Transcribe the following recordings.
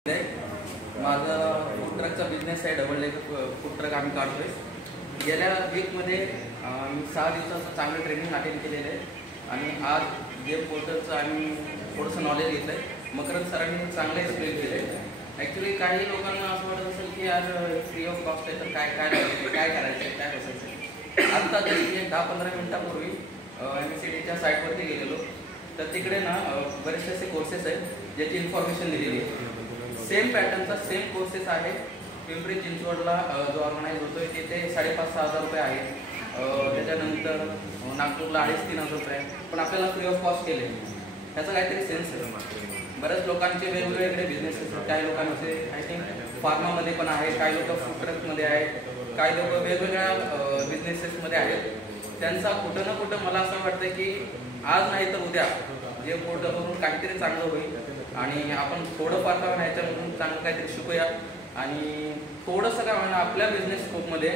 माझा food ट्रकचा business आहे. Double decker food truck आम्ही काढतोय. गेल्या वीकमध्ये मी 6 दिवसाचं चांगलं ट्रेनिंग अटेंड केलेलं आहे आणि आज गेम पोर्टलचं आम्ही थोडंसं नॉलेज घेतलं आहे. मकरंद सरांनी चांगलं एक्सप्लेन केलं आहे. ॲक्च्युली काही लोकांना असं वाटत असेल की यार फ्री ऑफ कॉस्ट आहे तर काय करायचं आहे, काय बसायचं. आत्ता जरी एक 10-15 मिनटापूर्वी MSCDच्या साईटवरती गेलेलो तर तिकडे ना बरेचसे असे कोर्सेस आहेत ज्याची इन्फॉर्मेशन दिलेली आहे. सेम पॅटर्नचा सेम कोर्सेस आहे. पिंपरी चिंचवडला जो ऑर्गनाईज होतोय तिथे 5,500-6,000 रुपये आहेत. त्याच्यानंतर नागपूरला 2,500-3,000 रुपये आहे. पण आपल्याला फ्री ऑफ कॉस्ट केले. ह्याचा काहीतरी सेन्स आहे. बऱ्याच लोकांचे वेगवेगळे बिझनेसेस आहेत. काही लोकांचे आय थिंक फार्मामध्ये पण आहे, काही लोक फूड ट्रकमध्ये आहेत, काही लोक वेगवेगळ्या बिझनेसेसमध्ये आहेत. त्यांचा कुठं ना कुठं मला असं वाटतं की आज नाही तर उद्या जे पोर्टलवरून काहीतरी चांगलं होईल आणि आपण थोडंफार का होईना ह्याच्यामधून चांगलं काहीतरी शिकूया आणि थोडंसं काय म्हणा आपल्या बिझनेस स्कोपमध्ये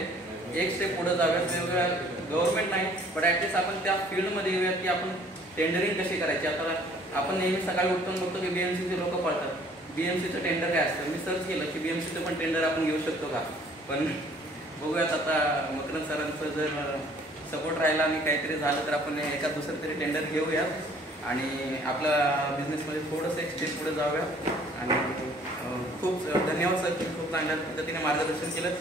एक स्टेप पुढे जाऊयात. वेगवेगळ्या गव्हर्नमेंट नाही पण ॲटलिस्ट आपण त्या फील्डमध्ये येऊयात की आपण टेंडरिंग कशी करायची. आता आपण नेहमी सकाळी उठून बघतो की BMCचे लोक पळतात. BMCचं टेंडर काय असतं. मी सर्च केलं की BMCचं पण टेंडर आपण घेऊ शकतो का. पण बघूयात आता मकरंद सरांचं जर सपोर्ट राहिला आणि काहीतरी झालं तर आपण एका दुसरं तरी टेंडर घेऊयात आणि आपल्या बिझनेसमध्ये थोडंसं एक स्टेप पुढे जाऊया. आणि खूप धन्यवाद सर की खूप चांगल्या पद्धतीने मार्गदर्शन केलं.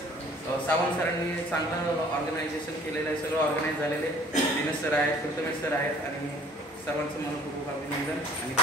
सावंत सरांनी चांगलं ऑर्गनायझेशन केलेलं आहे. सगळं ऑर्गनाईज झालेले दिनेश सर आहेत, प्रथमेश सर आहेत आणि सर्वांचं मला खूप खूप अभिनंदन आणि